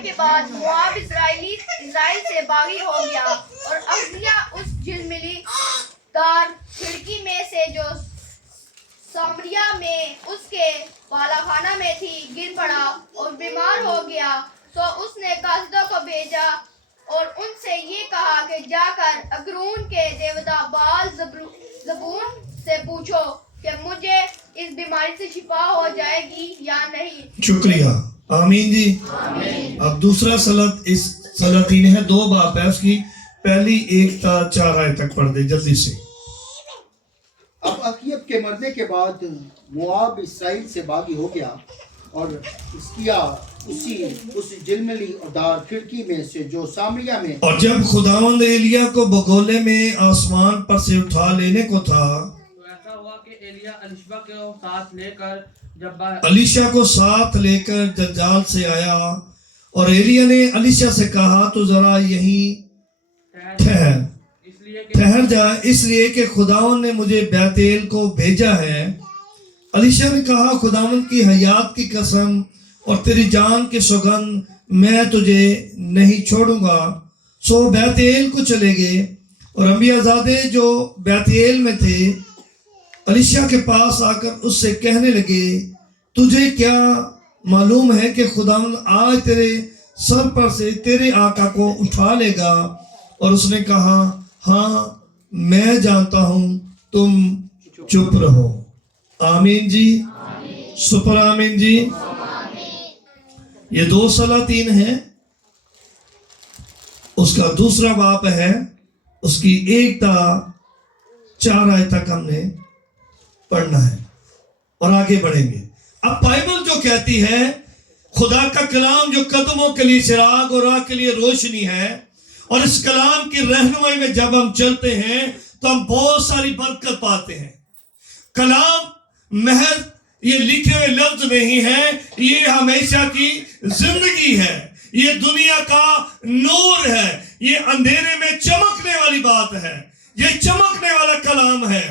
के बाद मुआब इज़राइल से बागी हो गया और अहलिया उस झिलमिली दार खिड़की में से जो सामरिया में उसके बालाखाना में थी गिर पड़ा और बीमार हो गया। तो उसने कासिदों को भेजा और उनसे ये कहा कि जाकर अगरून के देवता बाल ज़बून से पूछो कि मुझे इस बीमारी से शिफा हो जाएगी या नहीं। शुक्रिया, आमीन जी। आमीन। अब दूसरा सलत, इस सलतीन है, 2 बाप है उसकी, पहली 1 था 4 आयत तक पढ़ दे जल्दी से। अब अकीब के मरने के बाद मुआब इसराइल से बागी हो गया और इसकिया उस जिलमिली दार खिड़की में से जो सामरिया में। और जब खुदावंद एलिया को बगोले में आसमान पर से उठा लेने को था, तो ऐसा हुआ कि एलिया अलीशा को साथ लेकर जलजाल से आया और एलिया ने अलीशा से कहा तो जरा यहीं ठहर जा, इसलिए कि खुदावंद ने मुझे बैतेल को भेजा है। अलीशा ने कहा, खुदावंद की हयात की कसम और तेरी जान की सौगंध, मैं तुझे नहीं छोड़ूंगा। सो बैतेल को चले गए और अंबियाजादे जो बैतेल में थे अलीशा के पास आकर उससे कहने लगे, तुझे क्या मालूम है कि खुदावंद आज तेरे सर पर से तेरे आका को उठा लेगा? और उसने कहा, हाँ मैं जानता हूं, तुम चुप रहो। आमीन जी, सुपर आमीन जी। ये 2 सलातीन है, उसका दूसरा बाप है, उसकी 1 था 4 आयत तक हमने पढ़ना है और आगे बढ़ेंगे। अब बाइबल जो कहती है, खुदा का कलाम जो कदमों के लिए चिराग और आँख के लिए रोशनी है, और इस कलाम की रहनुमाई में जब हम चलते हैं तो हम बहुत सारी बरकत पाते हैं। कलाम महज ये लिखे हुए लफ्ज नहीं है, ये हमेशा की जिंदगी है, ये दुनिया का नूर है, ये अंधेरे में चमकने वाली बात है, ये चमकने वाला कलाम है।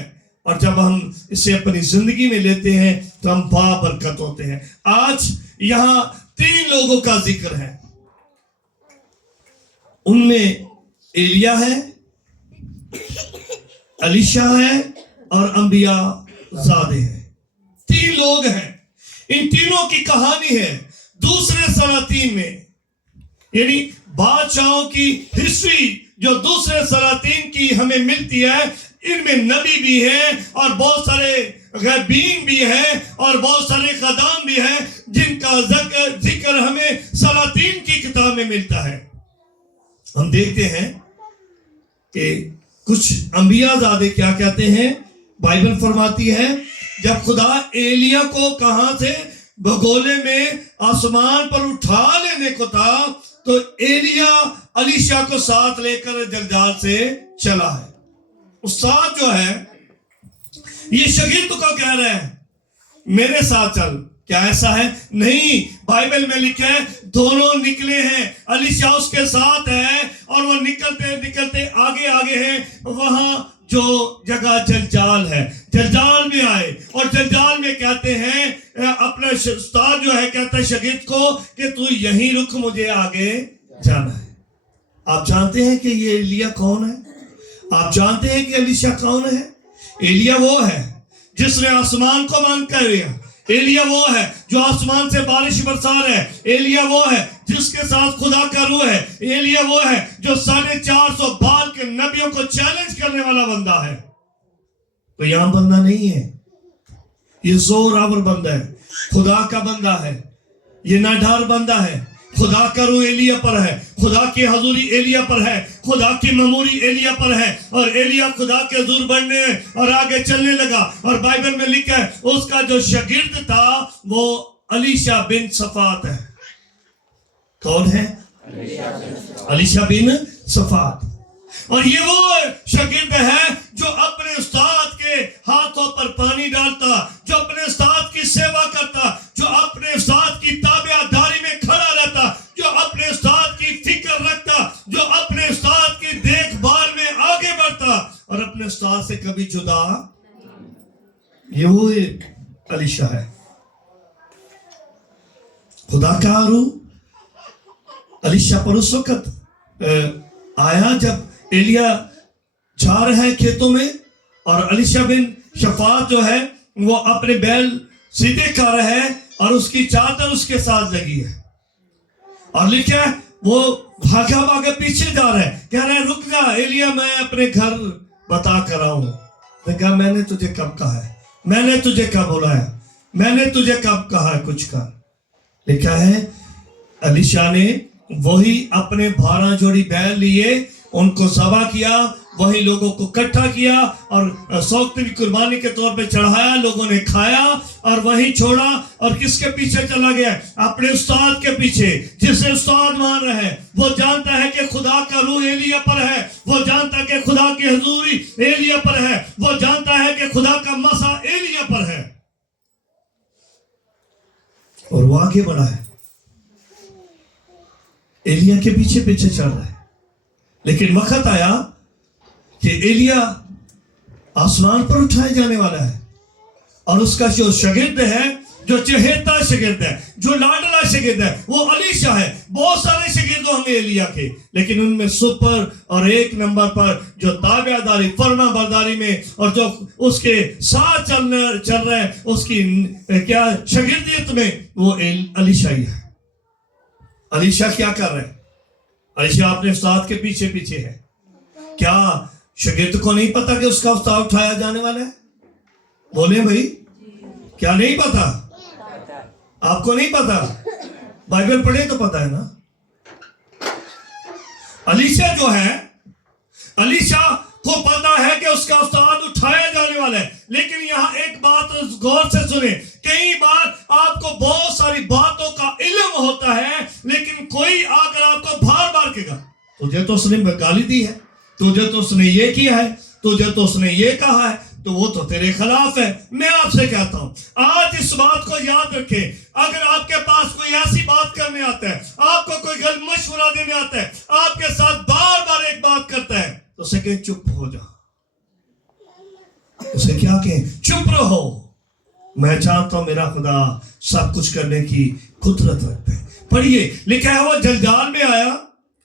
और जब हम इसे अपनी जिंदगी में लेते हैं तो हम बाबरकत होते हैं। आज यहां 3 लोगों का जिक्र है, उनमें एलिया है, अलीशा है और अंबिया ज़ादे हैं। 3 लोग हैं, इन तीनों की कहानी है दूसरे सलातीन में, यानी बादशाहों की हिस्ट्री जो दूसरे सलातीन की हमें मिलती है, इनमें नबी भी है और बहुत सारे गैबीन भी है और बहुत सारे खदाम भी है जिनका जिक्र हमें सलातीन की किताब में मिलता है। हम देखते हैं कि कुछ अंबिया ज़ादे क्या कहते हैं। बाइबल फरमाती है, जब खुदा एलिया को कहां से बगोले में आसमान पर उठा लेने को था, तो एलिया अलीशा को साथ लेकर जलजाल से चला है। उस्ताद जो है ये शागिर्द को कह रहे हैं, मेरे साथ चल। क्या ऐसा है? नहीं, बाइबल में लिखा है दोनों निकले हैं, अलीशा उसके साथ है और वो निकलते निकलते आगे आगे हैं, वहां जो जगह जलजाल है, जलजाल में आए और जलजाल में कहते हैं, अपना उस्ताद जो है कहता है शागिर्द को कि तू यहीं रुक, मुझे आगे जाना है। आप जानते हैं कि ये एलिया कौन है? आप जानते हैं कि अलीशा कौन है? एलिया वो है जिसने आसमान को बंद कर दिया, एलिया वो है जो आसमान से बारिश बरसा रहा है, एलिया वो है जिसके साथ खुदा का रूह है, एलिया वो है जो 450 बाल के नबियों को चैलेंज करने वाला बंदा है। तो यहां बंदा नहीं है, ये जोरावर बंदा है, खुदा का बंदा है, ये नाडार बंदा है। खुदा का रूह एलिया पर है, खुदा की हजूरी एलिया पर है, खुदा की ममूरी एलिया पर है, और एलिया खुदा के हजूर बढ़ने और आगे चलने लगा। और बाइबल में लिखा है उसका जो शागिर्द था वो अलीशा बिन सफात है। कौन है? अलीशा बिन सफात। और ये वो शागिर्द है जो अपने उस्ताद के हाथों पर पानी डालता, जो अपने उस्ताद की सेवा करता, जो अपने उस्ताद की ताबेदारी में खड़ा रहता, जो अपने उस्ताद की फिक्र रखता, जो अपने उस्ताद की देखभाल में आगे बढ़ता और अपने उस्ताद से कभी जुदा। ये वो अलीशा है। खुदा का रूह अलीशा पर उस वक्त आया जब एलिया जा रहा है खेतों में, और अलीशा बिन शफात जो है वो अपने बैल सीधे कर रहा है और उसकी चादर उसके साथ लगी है, और लिखा है वो भागा भागा पीछे जा रहा है, कह रहा है रुक जा एलिया, मैं अपने घर बता कर आऊं। तो कहा मैंने तुझे कब कहा है, मैंने तुझे कब बुलाया, मैंने तुझे कब कहा है कुछ कर। लिखा है अलीशा ने वही अपने 12 जोड़ी बैल लिए, उनको ज़बह किया, वही लोगों को इकट्ठा किया और सौगंध की कुर्बानी के तौर पे चढ़ाया, लोगों ने खाया और वहीं छोड़ा। और किसके पीछे चला गया? अपने उस्ताद के पीछे, जिसे उस्ताद मान रहे हैं। वो जानता है कि खुदा का रूह एलिया पर है, वो जानता है कि खुदा की हजूरी एलिया पर है, वो जानता है कि खुदा का मसा एलिया पर है, और वो आगे बढ़ा है, एलिया के पीछे पीछे चल रहा है। लेकिन वक्त आया कि एलिया आसमान पर उठाए जाने वाला है, और उसका जो शागिर्द है, जो चहेता शागिर्द है, जो लाडला शागिर्द है, वो अलीशा है। बहुत सारे शागिर्द होंगे एलिया के, लेकिन उनमें सुपर और एक नंबर पर जो ताबेदारी फर्मा बरदारी में और जो उसके साथ चल रहे हैं, उसकी क्या शागिर्दियत में, वो अलीशा ही है। अलीशा क्या कर रहे हैं? अलीशा अपने उस्ताद के पीछे पीछे है। क्या शागिर्द को नहीं पता कि उसका उस्ताद उठाया जाने वाला है? बोले भाई, क्या नहीं पता? आपको नहीं पता? बाइबल पढ़े तो पता है ना। अलीशा जो है, अलीशा को पता है कि उसका उस्ताद उठाया जाने वाला है। लेकिन यहां एक बात गौर से सुने, कई बार आपको बहुत सारी बातों का इल्म होता है, लेकिन कोई आकर आपको बार बार कहेगा तुझे तो उसने गाली दी है, तुझे तो उसने ये किया है, तुझे तो उसने ये कहा है, तो वो तो तेरे खिलाफ है। मैं आपसे कहता हूं, आज इस बात को याद रखें, अगर आपके पास कोई ऐसी बात करने आता है, आपको कोई गलत मशवरा देने आता है, आपके साथ बार बार एक बात करता है, तो उसे कहें चुप हो जा। उसे क्या कहें? चुप रहो। मैं जानता हूं मेरा खुदा सब कुछ करने की कुदरत रखता है। पढ़िए, लिखा है वो जलजाल में आया,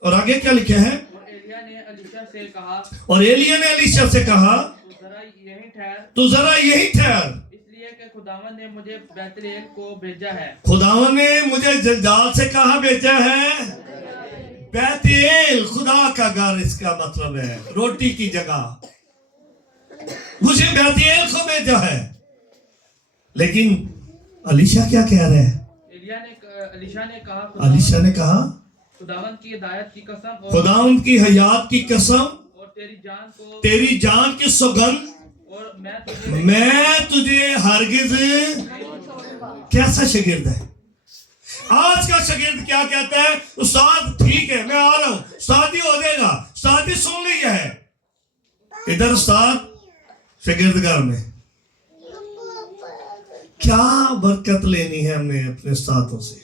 और आगे क्या लिखा है? और एलिया ने अलीशा से कहा, और एलिया ने अलीशा से कहा तू जरा यहीं ठहर, इसलिए कि खुदावन ने मुझे बैतलेहम को भेजा है। खुदावन ने मुझे जलजाल से कहा भेजा है? बैतेल खुदा का घर, इसका मतलब है रोटी की जगह। मुझे बैतेल को भेजा है। लेकिन अलीशा क्या कह रहे हैं? अलीशा ने कहा खुदावन की हिदायत की कसम, खुदावन की हयात की कसम, और तेरी जान की सौगंध, और मैं तुझे हरगिज। कैसा शागिर्द है? आज का शागिर्द क्या कहता है? उस्ताद ठीक है, मैं आ रहा हूं, शादी हो जाएगा, शादी सुन ली है। इधर उस्ताद शागिर्दगार में क्या बरकत लेनी है हमने अपने उस्तादों से,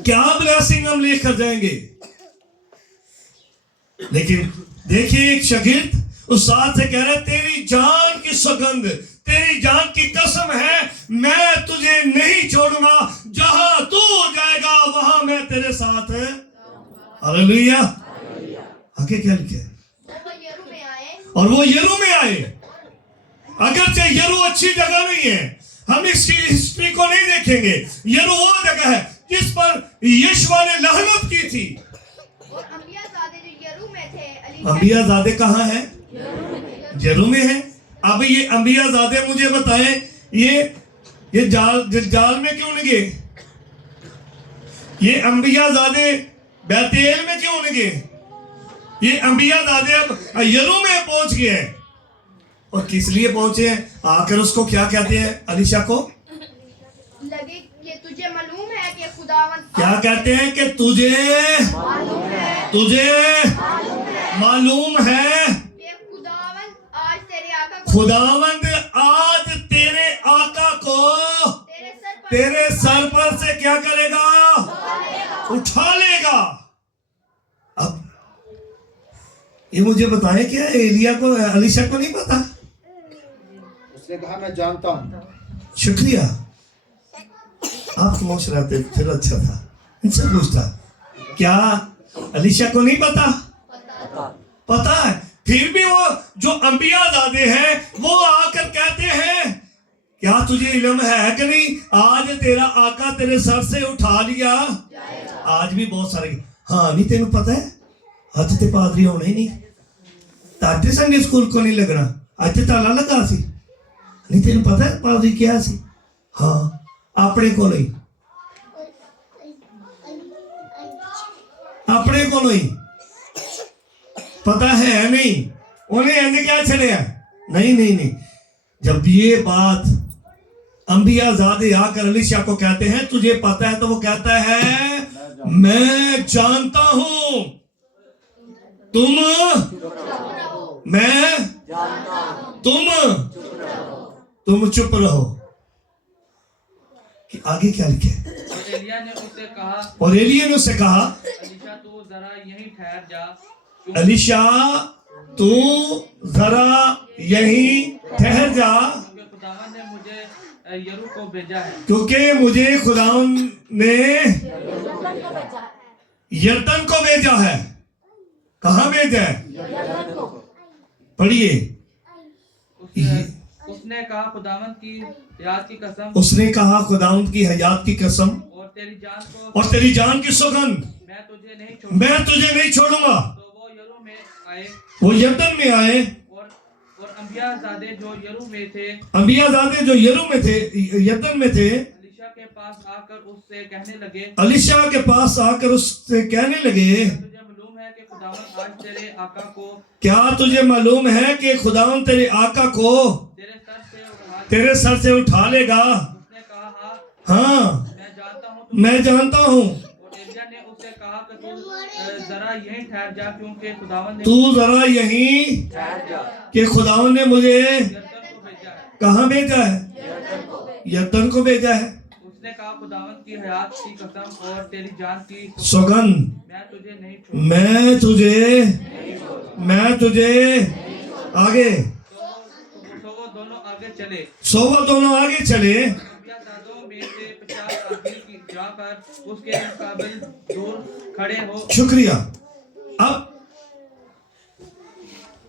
क्या ब्लेसिंग हम लेकर जाएंगे। लेकिन देखिए, एक शागिर्द उस्ताद से कह रहा है तेरी जान की सौगंध, तेरी जान की कसम है, मैं तुझे नहीं छोड़ूंगा, जहां तू जाएगा वहां मैं तेरे साथ है। हालेलुया। आगे क्या लिखे? और वो यरू में आए। अगरचे यरू अच्छी जगह नहीं है, हम इसकी हिस्ट्री को नहीं देखेंगे। यरू वो जगह है जिस पर यीशु ने लानत की थी। और अंबियाज़ादे जो यरू में थे, अंबियाज़ादे कहाँ है? यरू में है। अब ये अंबियाज़ादे मुझे बताएं, ये जाल में क्यों नहीं गए? ये अंबियाज़ादे बैतेल में क्यों नहीं गए? ये अंबियाज़ादे अब यरू में पहुंच गए हैं। और किस लिए पहुंचे हैं? आकर उसको क्या कहते हैं? अलीशा को लगे कि तुझे मालूम है कि खुदावन क्या कहते हैं? कि तुझे मालूम है कि खुदावंद आज तेरे आका को तेरे सर पर से क्या करेगा? उठा लेगा। अब ये मुझे बताएं, क्या एलिया को, अलीशा को नहीं पता? उसने कहा मैं जानता हूं। शुक्रिया, आप खामोश रहते फिर अच्छा था। इनसे पूछता, क्या अलीशा को नहीं पता? पता है। फिर भी वो जो अंबियाजादे हैं वो आकर कहते हैं, क्या तुझे इल्म है कि नहीं, आज तेरा आका तेरे सर से उठा लिया। आज भी बहुत सारे, हाँ नहीं तेन पता है अज ते पादरी होना ही नहीं, ताते संडे स्कूल को नहीं लगना, अज ते ताला लगा सी, नहीं तेन पता है पादरी क्या सी। हाँ अपने को ही, अपने को ही पता है नहीं, उन्हें ऐसे क्या छड़िया, नहीं नहीं नहीं। जब ये बात अंबियाजादे आकर अलीशा को कहते हैं तुझे पता है, तो वो कहता है मैं जानता हूं, तुम मैं तुम चुप रहो। कि आगे क्या लिखे? और एलिया ने उससे कहा, और एलिया ने उससे कहा, अलीशा तू जरा यहीं ठहर जा, अलीशा तू जरा यहीं ठहर जा, क्योंकि खुदावन ने मुझे यरू को भेजा है। क्योंकि मुझे खुदावन ने यरदन को भेजा है। कहाँ भेजा है? पढ़िए। उसने कहा खुदावन की याद की कसम, उसने कहा खुदावन की हयात की कसम और तेरी जान की सौगंध, मैं तुझे नहीं छोड़ूंगा। तो वो यरू में आए, वो यरदन में आए, और अंबियाजादे जो यरू में थे, अंबियाजादे जो यरू में थे, यरदन में थे, अलीशा के पास आकर उससे कहने लगे, अलीशा के पास आकर उससे कहने लगे, तुझे मालूम है कि खुदावन आज तेरे आका को, क्या तुझे मालूम है कि खुदावन तेरे आका को तेरे सर से उठा लेगा? उसने कहा हाँ मैं जानता हूँ। और एलिया ने उससे कहा कि तू जरा यहीं ठहर जा, क्योंकि खुदावन ने तू जरा यहीं कि खुदावन ने मुझे यरदन को भेजा है। कहाँ भेजा है? यरदन को भेजा है। उसने कहा खुदावन की हयात की कसम और तेरी जान की सौगंध, मैं तुझे नहीं छोड़ूंगा। मैं तुझे आगे, तो वो दोनों आगे चले, वो दोनों आगे चले, अंबियाजादों में से 50 आदमी जाकर उसके मुकाबिल दूर खड़े हो। शुक्रिया। अब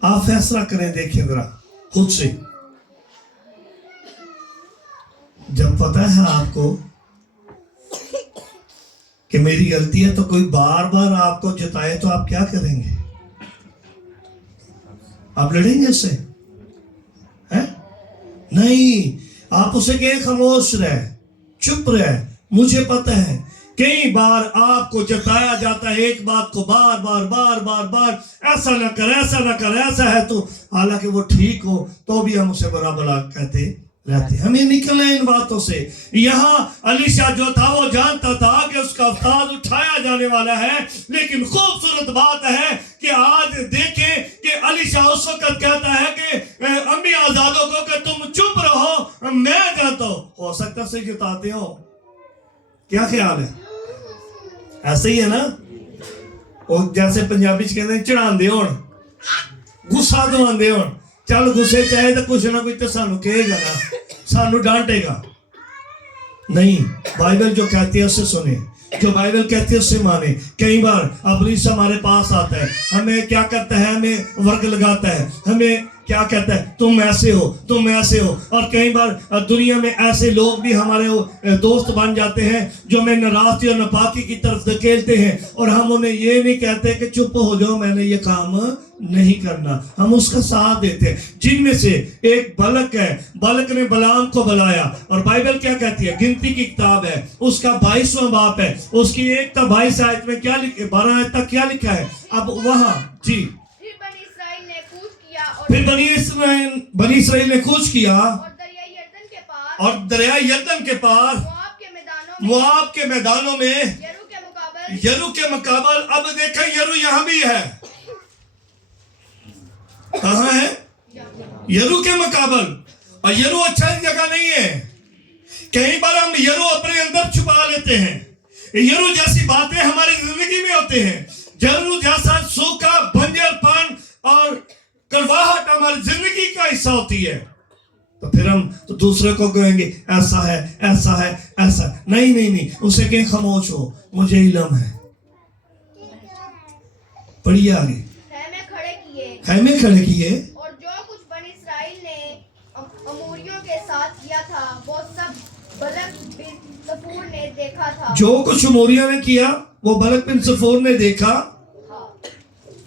आप फैसला करें, देखिए जरा खुद से। जब पता है आपको कि मेरी गलती है, तो कोई बार बार आपको जताए तो आप क्या करेंगे? आप लड़ेंगे उससे? हैं? नहीं, आप उसे कहें खामोश रहे, चुप रहे। मुझे पता है कई बार आपको जताया जाता है एक बात को बार बार बार बार बार, ऐसा ना कर, ऐसा ना कर, ऐसा है तो, हालांकि वो ठीक हो तो भी हम उसे बुरा भला कहते रहते। हमें निकलना है इन बातों से। यहाँ अलीशा जो था वो जानता था कि उसका अवतार उठाया जाने वाला है, लेकिन खूबसूरत बात है कि आज देखें कि अलीशा उस वक्त कहता है कि अंबियाजादों को कि तुम चुप रहो, मैं जानता हूं। हो सकता है जताते हो, क्या ख्याल है? ऐसे ही है ना, और जैसे पंजाबी च कहते चढ़ाते हो, गुस्सा दवाते हो, चल गुस्से चाहे तो कुछ ना कुछ तो सानू कहेगा ना, सानू डांटेगा। नहीं, बाइबल जो कहती है उससे सुने, जो बाइबल कहती है उससे माने। कई बार अबलीस हमारे पास आता है, हमें क्या करता है, हमें वर्ग लगाता है, हमें क्या कहता है, तुम ऐसे हो, तुम ऐसे हो। और कई बार दुनिया में ऐसे लोग भी हमारे दोस्त बन जाते हैं जो हमें नाराजगी और नापाकी की तरफ धकेलते हैं, और हम उन्हें ये नहीं कहते कि चुप हो जाओ, मैंने ये काम नहीं करना, हम उसका साथ देते हैं। जिनमें से एक बलक है, बलक ने बलाम को बुलाया, और बाइबल क्या कहती है, गिनती की किताब है, उसका 22वां बाप है, उसकी 1-22 आयत में क्या लिखा, 12 आयत तक क्या लिखा है। अब वहां जी, फिर बनी इसराइल ने कूच किया और दरिया यरदन के पार मोआब के मैदानों में यरू के मुकाबल। अब देखा यरू यहां भी है, कहां है? यरू के मुकाबल। और यरू अच्छा जगह नहीं है। कई बार हम यरू अपने अंदर छुपा लेते हैं। यरू जैसी बातें हमारी जिंदगी में होते हैं, यरू जैसा सूखा बंजरपन और कड़वाहट हमारी जिंदगी का हिस्सा होती है। तो फिर हम तो दूसरे को कहेंगे ऐसा है, ऐसा है, ऐसा है। नहीं नहीं नहीं, उसे कहें खामोश हो, मुझे इल्म है। पढ़िए आगे। खैमे खड़े किए खैमे खड़े किए और जो कुछ बनी इसराइल ने अमोरियों के साथ किया था वो सब बलक बिन सफूर ने देखा था। जो कुछ मोरिया ने किया वो बलक बिन सफोर ने देखा।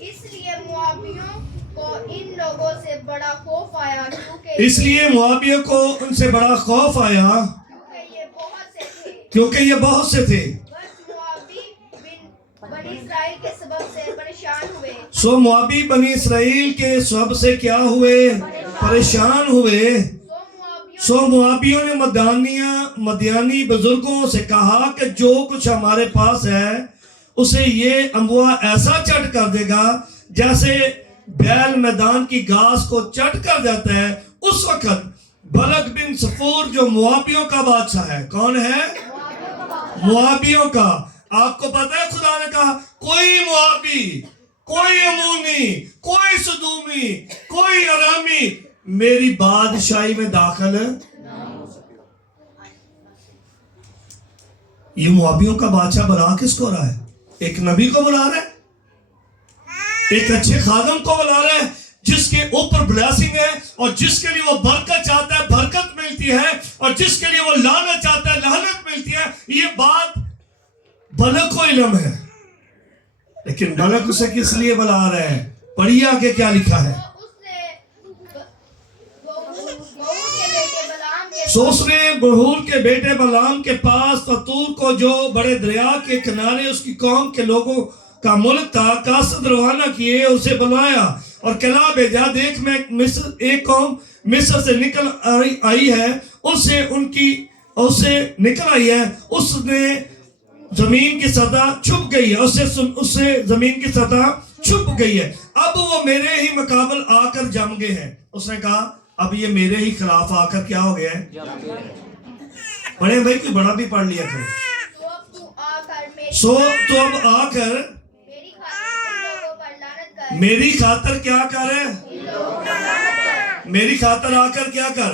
इसलिए मुआबियों को इन लोगों से बड़ा खौफ आया क्योंकि इसलिए मुआबियों को उनसे बड़ा खौफ आया क्योंकि ये बहुत से थे। क्योंकि ये बहुत से थे। बस मुआबी बनी इसराइल के सबब से परेशान हुए। सो मुआबी बनी इसराइल के सब से क्या हुए? परेशान हुए। सो मुआबियों ने मदियानी बुजुर्गों से कहा कि जो कुछ हमारे पास है उसे ये अम्बुआ ऐसा चट कर देगा जैसे बैल मैदान की घास को चट कर जाता है। उस वक्त बलक बिन सफूर जो मुआबियों का बादशाह है, कौन है? मुआबियों का। आपको पता है खुदा ने कहा कोई मुआबी, कोई अमूनी, कोई सदूमी, कोई अरामी मेरी बादशाही में दाखिल है। ये मुआबियों का बादशाह बुला किसको रहा है? एक नबी को बुला रहा है, एक अच्छे खादम को बुला रहा है जिसके ऊपर ब्लेसिंग है और जिसके लिए वो बरकत चाहता है बरकत मिलती है, और जिसके लिए वो लानत चाहता है लानत मिलती है। ये बात बलक को इल्म है, लेकिन बलक उसे किस लिए बुला रहे हैं? पढ़िए आगे क्या लिखा है। सो उसने बहूर के बेटे बलाम के पास फतूर को, जो बड़े दरिया के किनारे उसकी कौम के लोगों का मुल्क था, कासद रवाना किए, उसे बुलाया और कहला भेजा, देख मैं मिस्र, एक कौम मिस्र से निकल आई है, उससे निकल आई है, उसने जमीन की सतह छुप गई है, उससे जमीन की सतह छुप गई है। अब वो मेरे ही मुकाबल आकर जम गए हैं। उसने कहा अब ये मेरे ही खिलाफ आकर क्या हो गया है? बड़े भाई कोई बड़ा भी पढ़ लिया करो। सो तो अब आकर मेरी खातर क्या कर? मेरी खातर आकर क्या कर?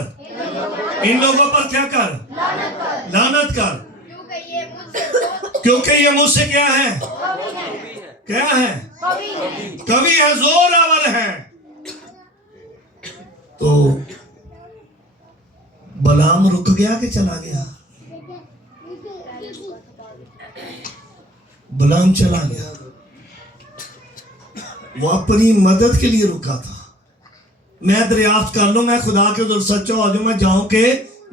इन लोगों पर क्या कर? लानत कर। क्योंकि ये मुझसे क्या है? क्या है? कवि है, जोरावर है। तो बलाम रुक गया कि चला गया? बलाम चला गया। वो अपनी मदद के लिए रुका था। मैं दरियाफ्त कर लूं, मैं खुदा के उधर सच्चा हो जाऊं, मैं जाऊं के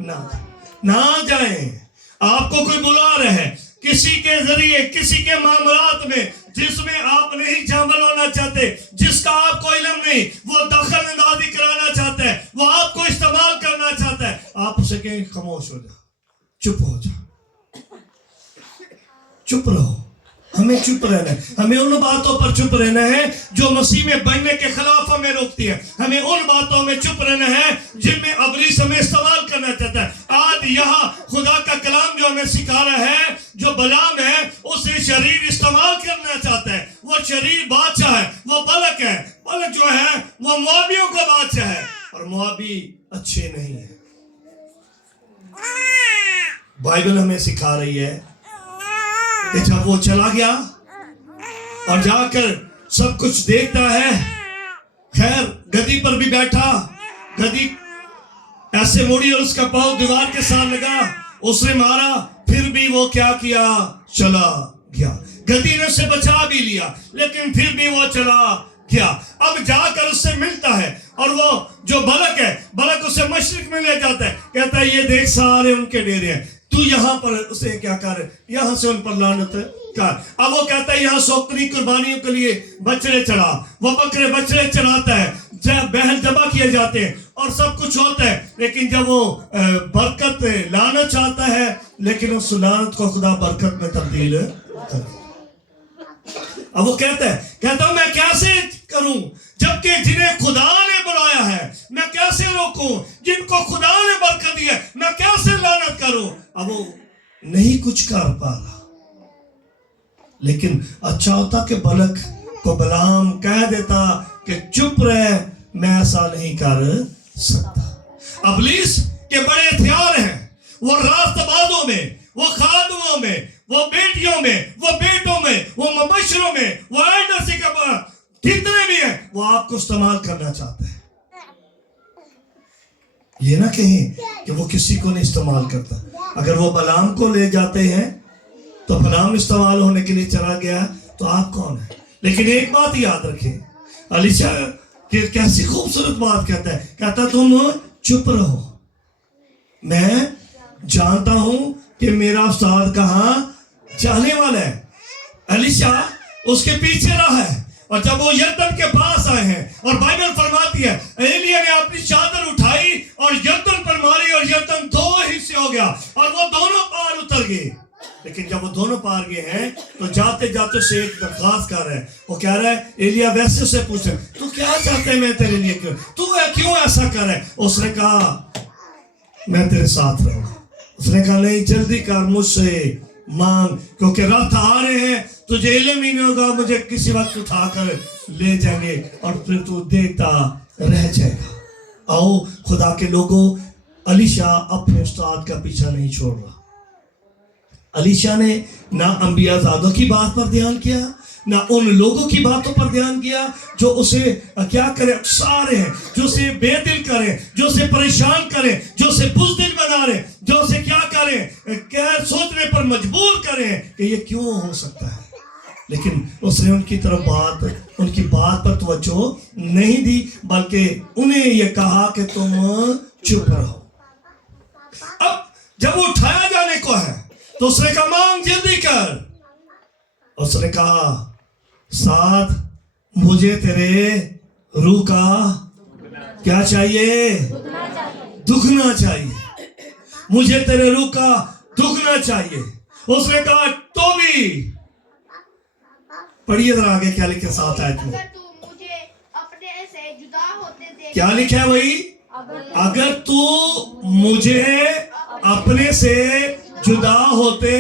ना जाएं। आपको कोई बुला रहे हैं किसी के जरिए, किसी के मामलात में जिसमें आप नहीं शामिल होना चाहते, जिसका आपको इल्म नहीं, वो दखल अंदाजी कराना चाहता है, वो आपको इस्तेमाल करना चाहता है, आप उसे कहें खामोश हो जा, चुप हो जा, चुप रहो। हमें चुप रहना है। हमें उन बातों पर चुप रहना है जो मसीह में बनने के खिलाफ हमें रोकती है। हमें उन बातों में चुप रहना है जिनमें अबलीस हमें इस्तेमाल करना चाहता है। आज यहाँ खुदा का कलाम जो हमें सिखा रहा है, जो बलाम है उसे शरीर इस्तेमाल करना चाहता है। वो शरीर बादशाह है, वो बलक है। बलक जो है वो मुआबियों का बादशाह है, और मुआबी अच्छे नहीं है। बाइबल हमें सिखा रही है कि जब वो चला गया और जाकर सब कुछ देखता है, खैर गदी पर भी बैठा, गदी ऐसे मुड़ी और उसका पांव दीवार के साथ लगा, उसने मारा, फिर भी वो क्या किया? चला गया। गदी ने उसे बचा भी लिया, लेकिन फिर भी वो चला गया। अब जाकर उससे मिलता है, और वो जो बलक है, बलक उसे मशरिक में ले जाता है, कहता है ये देख सारे उनके डेरे हैं, तू यहाँ पर उसे क्या कर, यहाँ से उन पर लानत कर। अब वो कहता है यहाँ सोकनी कुर्बानियों के लिए बछड़े चढ़ा, वो बकरे बछड़े चढ़ाता है, जब बहल जबा किए जाते हैं और सब कुछ होता है, लेकिन जब वो बरकत लानत चाहता है, लेकिन उस लानत को खुदा बरकत में तब्दील कर। अब वो कहता हूं मैं कैसे करूं, जबकि जिन्हें खुदा ने बुलाया है मैं कैसे रोकूं, जिनको खुदा ने बरकत दी है मैं कैसे लानत करूं। अब वो नहीं कुछ कर पा रहा, लेकिन अच्छा होता कि बलक को बलाम कह देता कि चुप रहे, मैं ऐसा नहीं कर सकता। अबलीस के बड़े हथियार हैं। वो रास्तबाजों में, वो खादमों में, वो बेटियों में, वो बेटों में, वो मुबश्शिरों में, वो एल्डर्स के जितने भी हैं, वो आपको इस्तेमाल करना चाहते हैं। ये ना कहें कि वो किसी को नहीं इस्तेमाल करता। अगर वो बलाम को ले जाते हैं तो बलाम इस्तेमाल होने के लिए चला गया, तो आप कौन है? लेकिन एक बात याद रखें, अलीशा कैसी खूबसूरत बात कहता है, कहता तुम चुप रहो, मैं जानता हूं कि मेरा उस्ताद कहां जाने वाला है। अलीशा उसके पीछे रहा है, और जब वो यरदन के पास आए हैं, और बाइबल फरमाती है एलिया ने अपनी चादर उठाई और यरदन पर मारी, और यरदन दो हिस्से हो गया और वो दोनों पार उतर गए। लेकिन जब वो दोनों पार गए हैं तो जाते जाते से एक दरख्वास्त कर रहा है। वो कह रहा है, एलिया वैसे से पूछे, तू क्या चाहते है मैं तेरे लिए क्यों, तू क्यों ऐसा कर रहा है? उसने कहा मैं तेरे साथ रहूंगा। उसने कहा नहीं, जल्दी कर, मुझसे मांग, क्योंकि रात आ रहे हैं, तुझे इल्म ही नहीं होगा, मुझे किसी वक्त उठाकर ले जाएंगे और फिर तू देखता रह जाएगा। आओ खुदा के लोगों, अलीशा अपने उस्ताद का पीछा नहीं छोड़ रहा। अलीशा ने ना अंबियाज़ादों की बात पर ध्यान किया, ना उन लोगों की बातों पर ध्यान किया जो उसे क्या करें, सारे हैं जो उसे बेदिल करें, जो उसे परेशान करें, जो उसे बुज़दिल बना रहे, जो उसे क्या करें, क्या सोचने पर मजबूर करें कि ये क्यों हो सकता है। लेकिन उसने उनकी तरफ उनकी बात पर तवज्जो नहीं दी, बल्कि उन्हें ये कहा कि तुम चुप रहो। अब जब वो उठाया जाने को है तो उसने कहा मांग जल्दी कर। उसने कहा साथ मुझे तेरे रूह का क्या चाहिए, दुखना चाहिए, मुझे तेरे रूह का दुखना चाहिए। उसने कहा तो भी, पढ़िए जरा आगे क्या लिखे साथ आयत में, अगर तू मुझे अपने से जुदा होते देख, क्या लिखा है वही, अगर तू मुझे अपने से जुदा होते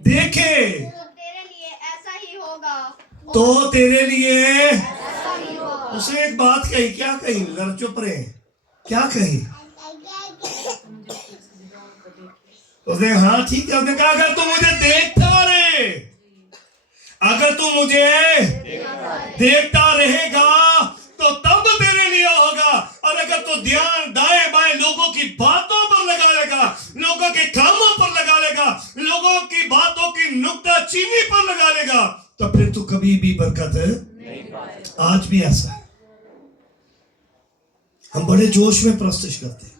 देखे तो तेरे लिए ऐसा ही होगा, तो तेरे लिए। ऐसा ही होगा। उसने एक बात कही, क्या कही, जरा चुप रहे, क्या कही उसने? हाँ ठीक है, उसने कहा अगर तू मुझे देखता रहे, अगर तू मुझे देखता रहेगा तो तब तेरे लिए होगा। और अगर तू ध्यान दाएं बाएं लोगों की बातों पर लगा लेगा, लोगों के कामों पर लगा लेगा, लोगों की बातों की नुक्ता चीनी पर लगा लेगा, तो फिर तू कभी भी बरकत नहीं पाएगा। आज भी ऐसा है, हम बड़े जोश में प्रस्तुत करते हैं,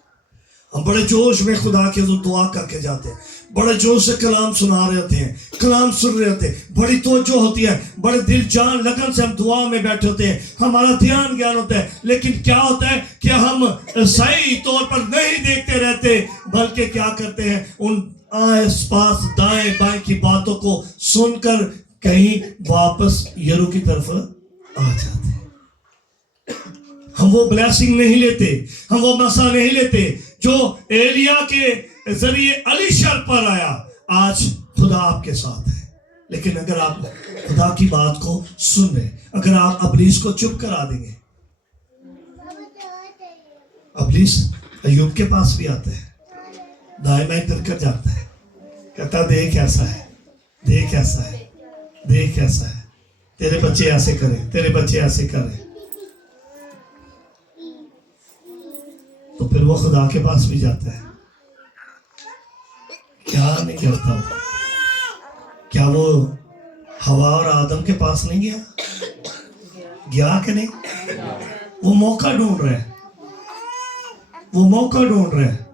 हम बड़े जोश में खुदा के दुआ करके जाते हैं, बड़े जोश से कलाम सुना रहे होते हैं, कलाम सुन रहे होते हैं, बड़ी तवज्जो होती है, बड़े दिल जान लगन से हम दुआ में बैठे होते हैं, हमारा ध्यान ज्ञान होता है। लेकिन क्या होता है कि हम सही तौर पर नहीं देखते रहते, बल्कि क्या करते हैं, उन आस पास दाएं बाएं की बातों को सुनकर कहीं वापस यरू की तरफ आ जाते हैं। हम वो ब्लेसिंग नहीं लेते, हम वो मसा नहीं लेते जो एलिया के जरिए अलीशा पर आया। आज खुदा आपके साथ है, लेकिन अगर आप खुदा की बात को सुन रहे, अगर आप अबलीस को चुप करा देंगे। अबलीस अय्यूब के पास भी आता है, दाएं बाएं कर जाता है, कहता देख ऐसा है, देख ऐसा है, देख ऐसा है, तेरे बच्चे ऐसे करें, तेरे बच्चे ऐसे करें। तो फिर वो खुदा के पास भी जाता है, क्या नहीं करता वो? क्या वो हवा और आदम के पास नहीं गया? गया कि नहीं? वो मौका ढूंढ रहा है, वो मौका ढूंढ रहा है,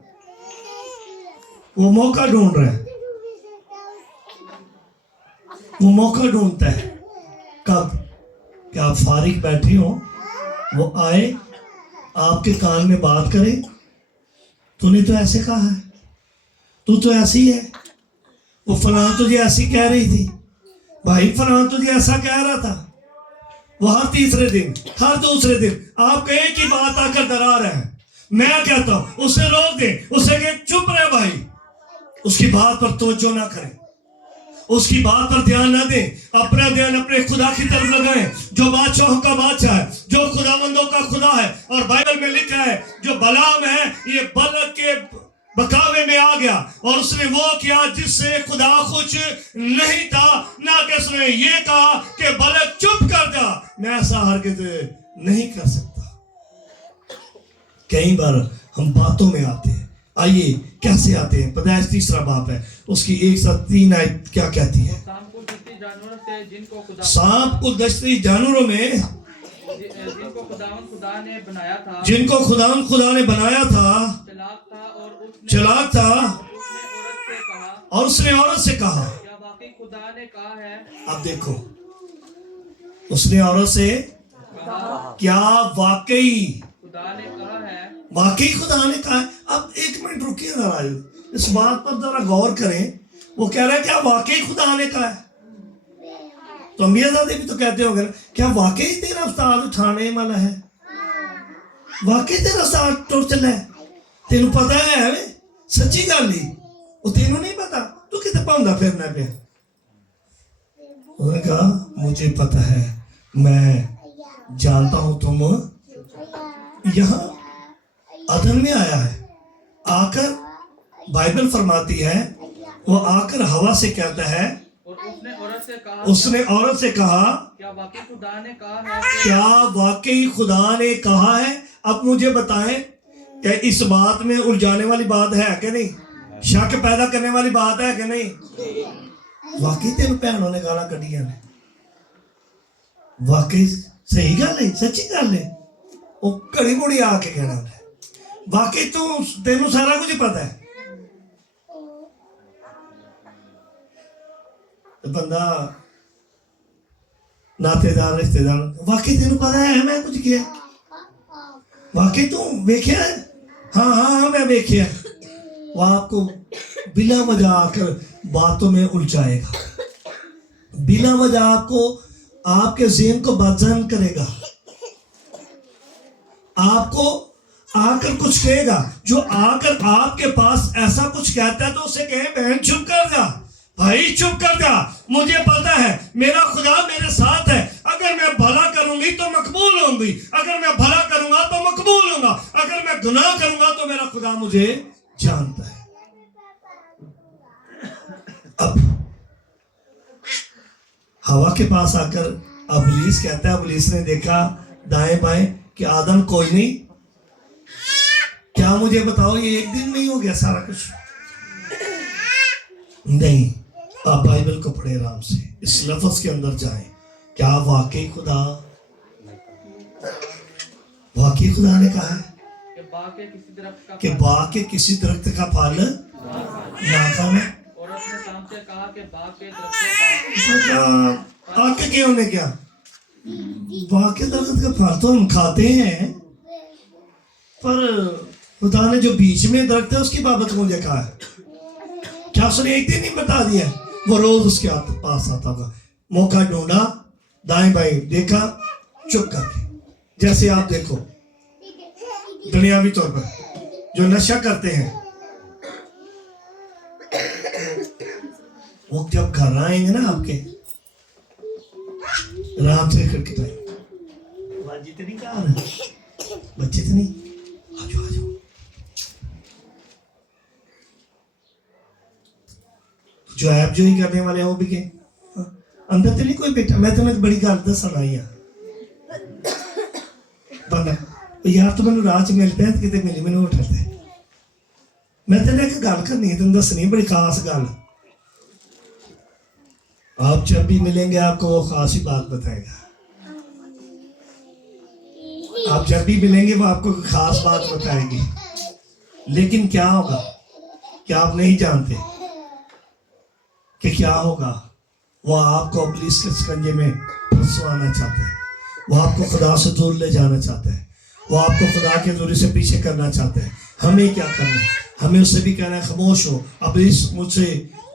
वो मौका ढूंढ रहा है, वो मौका ढूंढता है। कब? क्या आप फारिग बैठे हो, वो आए आपके कान में बात करे, तूने तो ऐसे कहा है, तू तो ऐसी है, वो फलां तुझे ऐसी कह रही थी, भाई फलां तुझे ऐसा कह रहा था। वो हर तीसरे दिन, हर दूसरे दिन आपका एक ही बात आकर डरा रहा है। मैं कहता हूं उसे रोक दे, उसे कहे चुप रहे भाई, उसकी बात पर तवज्जो ना करें, उसकी बात पर ध्यान ना दें, अपना ध्यान अपने खुदा की तरफ लगाएं, जो बादशाहों का बादशाह है, जो खुदावंदों का खुदा है। और बाइबल में लिखा है जो बलाम है ये बालक के बकावे में आ गया और उसने वो किया जिससे खुदा खुश नहीं था, ना कि उसने ये कहा कि बालक चुप कर जा। मैं ऐसा हरगिज़ नहीं कर सकता। कई बार हम बातों में आते हैं। आइए कैसे आते हैं? पैदाइश 3 बाब है, उसकी 1-3 आयत क्या कहती है? सांप को दृष्टि जानवरों से जिनको खुदा सांप को दृष्टि जानवरों में जिनको खुदा ने बनाया था, जिनको खुदा ने बनाया था, चलाक था चलाक था और उसने औरत से कहा, क्या वाकई खुदा ने कहा है? अब देखो, उसने औरत से क्या वाकई खुदा ने कहा है? वाकई खुदा ने कहा है। अब 1 मिनट रुकिए जरा, इस बात पर जरा गौर करें। वो कह रहा है क्या वाकई खुदा ने कहा है? तो अम्बियाज़ादे भी तो कहते होंगे ना, क्या वाकई तेरा उस्ताद उठाने वाला है? वाकई तेरा उस्ताद टुर चला है? तेनू पता है वे? सच्ची गल ही वो तेनू नहीं पता? तू कितने पाउंदा फिरना पे? उसने कहा मुझे पता है, मैं जानता हूं तुम यहाँ अदन में आया है। आकर बाइबल फरमाती है वो आकर हवा से कहता है, और उसने औरत से कहा क्या वाकई खुदा ने कहा है? क्या वाकई खुदा ने कहा है? अब मुझे बताएं क्या इस बात में उलझाने वाली बात है कि नहीं? शक पैदा करने वाली बात है कि नहीं? वाकई तेन भैनों ने गाला कढ़िया ने? वाकई सही गल है, सच्ची गल है। वो घड़ी मुड़ी आके कहना है वाकई तेनू सारा कुछ पता है। तो बंदा नातेदार रिश्तेदार, वाकई तेनू पता है मैं कुछ किया? वाकई तू वेख्या? हाँ मैं वेख्या। वो आपको बिना वजह आकर बातों में उलझाएगा, बिना वजह आपको आपके ज़हन को बदजहन करेगा, आपको आकर कुछ कहेगा। जो आकर आपके पास ऐसा कुछ कहता है तो उसे कहे बहन चुप कर जा, भाई चुप कर जा, मुझे पता है मेरा खुदा मेरे साथ है। अगर मैं भला करूंगी तो मकबूल होंगी, अगर मैं भला करूंगा तो मकबूल होगा, अगर मैं गुनाह करूंगा तो मेरा खुदा मुझे जानता है। अब हवा के पास आकर अबलीस कहता है, अबलीस ने देखा दाएं बाएं कि आदम कोई नहीं। क्या मुझे बताओ ये एक दिन नहीं हो गया सारा कुछ? नहीं। आप बाइबल को पढ़े आराम से, इस लफ्ज के अंदर जाएं। क्या वाकई खुदा ने कहा है कि बाग के किसी दरख्त का फल ना खाना? औरत ने सांप से कहा कि बाग के दरख्त क्या आके क्यों ने क्या बाग के दरख्त का फल तो हम खाते हैं, पर खुदा ने जो बीच में दरख्त है उसकी बाबत मुझे कहा है। क्या उसने एक दिन नहीं बता दिया? वो रोज उसके पास आता था, मौका ढूंढा, दाएं बाएं देखा, चुप करके। जैसे आप देखो दुनियावी तौर पर जो नशा करते हैं, वो जब घर आएंगे ना आपके रात से करके बाजी तो नहीं कहा बच्चे तो नहीं, आ जाओ जो ऐप जो ही करने वाले हैं वो भी के अंदर तो नहीं कोई बेटा। मैं तुम्हें बड़ी गल दसना ही बंदा यार तू मैं राह च मिल पाया कितने मिली मैंने होटल से। मैं तेरे एक गल करनी है, तुम दसनी बड़ी खास गल। आप जब भी मिलेंगे आपको वो खास ही बात बताएगा। आप जब भी मिलेंगे वो आपको खास बात बताएगी, लेकिन क्या होगा क्या आप नहीं जानते कि क्या होगा? वो आपको पुलिस के शिकंजे में फंसवाना चाहता है, वो आपको खुदा से दूर ले जाना चाहता है, वो आपको खुदा के दूरी से पीछे करना चाहता है। हमें क्या करना है? हमें उससे भी कहना है खामोश हो, पुलिस मुझसे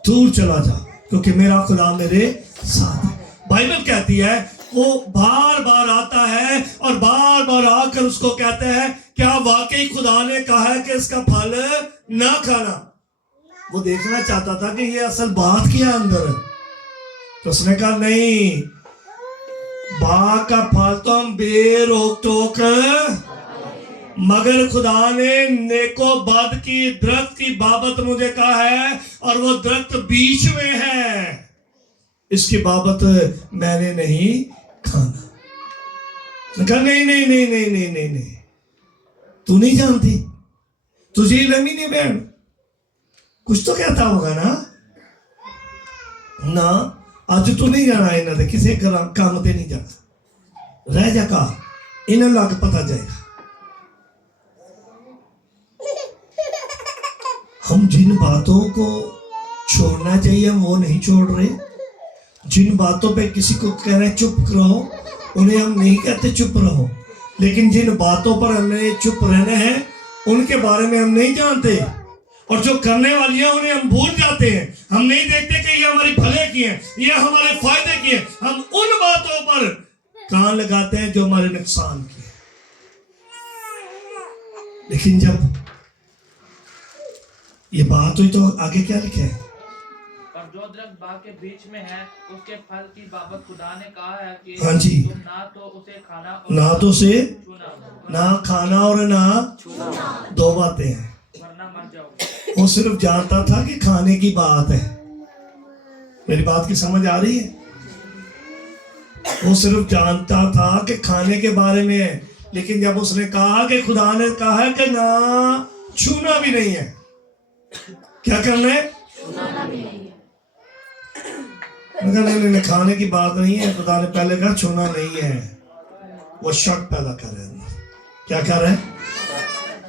दूर चला जा, क्योंकि मेरा खुदा मेरे साथ है। बाइबल कहती है वो बार बार आता है और बार बार आकर उसको कहता है क्या वाकई खुदा ने कहा है कि इसका फल ना खाना? वो देखना चाहता था कि ये असल बात क्या अंदर है। तो उसने कहा नहीं, बाग का फल तो हम बेरोक टोक, मगर खुदा ने नेको बद की दरख्त की बाबत मुझे कहा है, और वो दरख्त बीच में है, इसकी बाबत मैंने नहीं खाना। कहा नहीं नहीं नहीं नहीं नहीं नहीं नहीं, तू नहीं जानती, तुझे इल्म ही नहीं बहन, कुछ तो कहता होगा ना, आज तू नहीं जाना इन्हों दे किसी काम ते नहीं जाना, रह जा का इन्हें लग पता जाएगा। हम जिन बातों को छोड़ना चाहिए हम वो नहीं छोड़ रहे, जिन बातों पे किसी को कह रहे चुप रहो, उन्हें हम नहीं कहते चुप रहो, लेकिन जिन बातों पर हमें चुप रहना है उनके बारे में हम नहीं जानते, और जो करने वाली है उन्हें हम भूल जाते हैं। हम नहीं देखते कि ये हमारी भले की है, ये हमारे फायदे की है, हम उन बातों पर कान लगाते हैं जो हमारे नुकसान की है। लेकिन जब ये बात हुई तो आगे क्या लिखा है? और जो दरख्त बाग के बीच में है उसके फल की बाबत खुदा ने कहा है कि हाँ जी, तुम ना तो उसे खाना और ना तो उसे छूना, ना खाना और ना छूना, दो बातें हैं। वरना मर जाओगे। वो सिर्फ जानता था कि खाने की बात है, मेरी बात की समझ आ रही है? वो सिर्फ जानता था कि खाने के बारे में है, लेकिन जब उसने कहा कि खुदा ने कहा है कि ना छूना भी नहीं है, क्या करना है? छूना भी नहीं है। नहीं, खाने की बात नहीं है, खुदा ने पहले कहा छूना नहीं है। वो शक पैदा कर रहे हैं, क्या कर रहे हैं?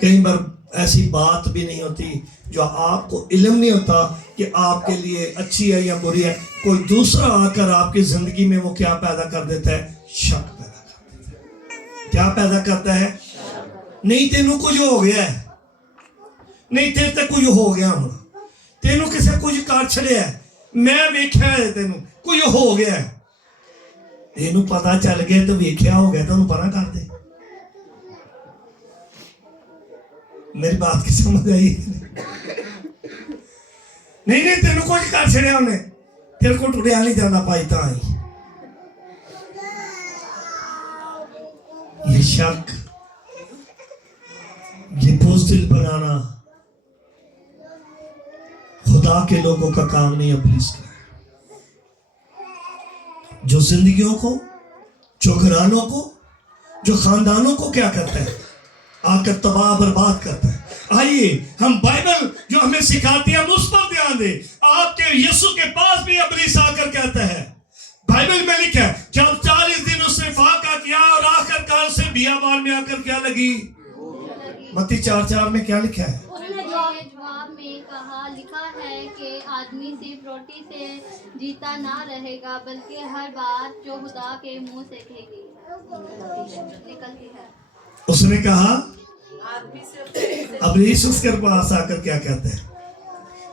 कई बार ऐसी बात भी नहीं होती जो आपको इल्म नहीं होता कि आपके लिए अच्छी है या बुरी है, कोई दूसरा आकर आपकी जिंदगी में वो क्या पैदा कर देता है? शक पैदा कर देता है। क्या पैदा करता है? नहीं तेनू कुछ हो गया है, नहीं तेरे ते कुछ हो गया, हम तेनू किसे कुछ कर छड़िया है, मैं वेख्या है तेनू कुछ हो गया है, तेनू पता चल गया तो वेख्या हो गया तो पता कर दे। मेरी बात की समझ आई? नहीं नहीं तेन कुछ कर छड़िया उन्हें, तेरे को टुरिया नहीं जाना पाई तो आई। ये शक, ये बुज़दिल बनाना खुदा के लोगों का काम नहीं है। प्लीज जो जिंदगियों को, जो घरानों को, जो खानदानों को क्या करता है? आकर तबाह बर्बाद करता है। आइए हम बाइबल जो हमें सिखाती है हम उस पर ध्यान दें। आपके यीशु के पास भी इब्लीस आकर कहता है, बाइबल में लिखा है जब 40 दिन उसने फाका किया और आखिरकार से बियाबान में आकर क्या लगी? मत्ती 4:4 में क्या लिखा है? उसने जवाब में कहा, लिखा है कि आदमी सिर्फ रोटी से जीता ना रहेगा बल्कि हर बात जो खुदा के मुंह से निकलती है। उसने कहा, इब्लीस उसके पास आकर क्या कहता है?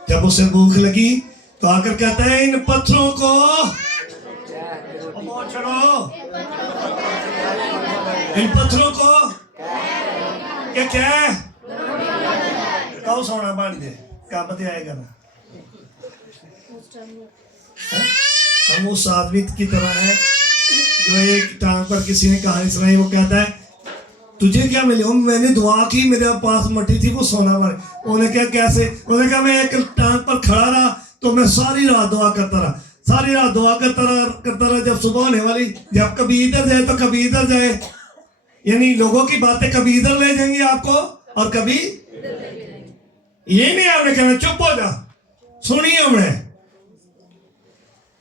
जब उसे भूख लगी तो आकर कहता है इन पत्थरों को छोड़ो, इन पत्थरों को क्या कहो सोना बन जाए, काम ते आएगा ना। हम उस आदमी की तरह है जो एक टांग पर किसी ने कहानी सुनाई, वो कहता है तुझे क्या मिले? मैंने दुआ की, मेरे पास मट्टी थी वो सोना बने। उन्हें क्या कैसे? उन्हें कहा मैं एक टांग पर खड़ा रहा तो मैं सारी रात दुआ करता रहा, सारी रात दुआ करता रहा। जब सुबह होने वाली, जब कभी इधर जाए तो कभी इधर जाए, यानी लोगों की बातें कभी इधर ले जाएंगी आपको और कभी ये नहीं। आपने कहना चुप हो जा, सुनिए हमने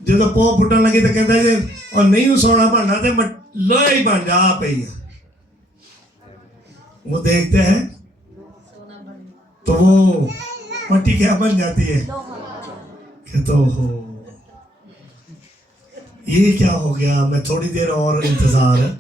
जो पो फुटन लगी तो कहता है और नहीं सोना बनना तो लोहे ही बन जा आप ही। वो देखते हैं तो वो मट्टी क्या बन जाती है? कहते हो ये क्या हो गया? मैं थोड़ी देर और इंतजार है।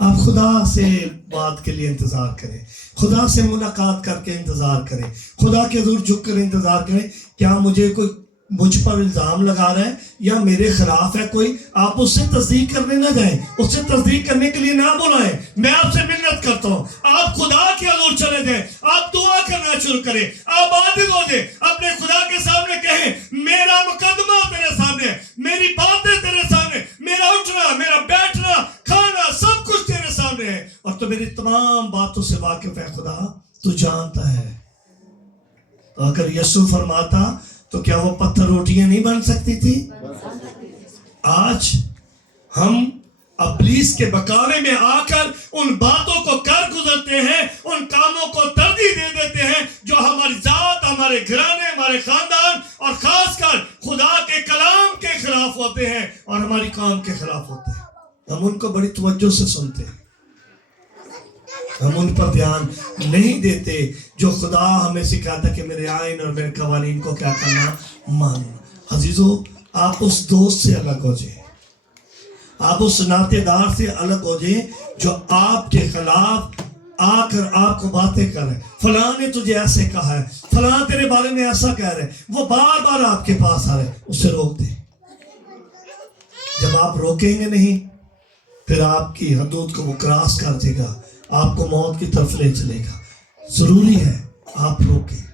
आप खुदा से बात के लिए इंतजार करें, खुदा से मुलाकात करके इंतजार करें, खुदा के हज़ूर झुक कर इंतजार करें। क्या मुझे कोई मुझ पर इल्जाम लगा रहा है या मेरे खिलाफ है कोई, आप उससे तस्दीक करने ना जाएं, उससे तस्दीक करने के लिए ना बुलाएं। मैं आपसे मिन्नत करता हूं, आप खुदा के हजूर चले जाएं, आप दुआ करना शुरू करें, आप आदिल हो जाए, अपने खुदा के सामने कहें मेरा मुकदमा तेरे सामने है, मेरी बातें तेरे सामने, मेरा उठना, मेरा बैठना, खाना, सब कुछ तेरे सामने है, और तो मेरी तमाम बातों से वाकिफ है खुदा, तू जानता है। तो अगर यीशु फरमाता तो क्या वो पत्थर रोटियां नहीं बन सकती थी? आज हम इब्लीस के बकावे में आकर उन बातों को कर गुजरते हैं, उन कामों को तरजीह दे देते हैं जो हमारी जात, हमारे घराने, हमारे खानदान और खासकर खुदा के कलाम के खिलाफ होते हैं और हमारी काम के खिलाफ होते हैं। हम उनको बड़ी तवज्जो से सुनते हैं, हम उन पर ध्यान नहीं देते जो खुदा हमें सिखाता कि मेरे आइन और मेरे कवानीन को क्या करना, मानना। अजीजों, आप उस दोस्त से अलग हो जाए, आप उस नातेदार से अलग हो जाए जो आपके खिलाफ आकर आपको बातें कर रहे, फलां ने तुझे ऐसे कहा है, फलां तेरे बारे में ऐसा कह रहे, वो बार बार आपके पास आ रहे, उससे रोक दे। जब आप रोकेंगे नहीं, फिर आपकी हदूद को वो क्रॉस कर देगा, आपको मौत की तरफ ले चलेगा। जरूरी है आप रोकें,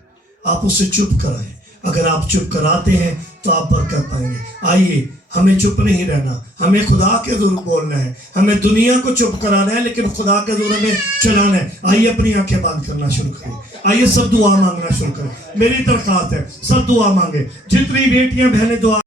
आप उसे चुप कराएं। अगर आप चुप कराते हैं तो आप बरकत पाएंगे। आइए, हमें चुप नहीं रहना, हमें खुदा के ज़रूर बोलना है, हमें दुनिया को चुप कराना है लेकिन खुदा के ज़रूर हमें चलाना है। आइए अपनी आंखें बंद करना शुरू करें, आइए सब दुआ मांगना शुरू करें। मेरी दरख्वास्त है, सब दुआ मांगे, जितनी बेटियां बहनें दुआ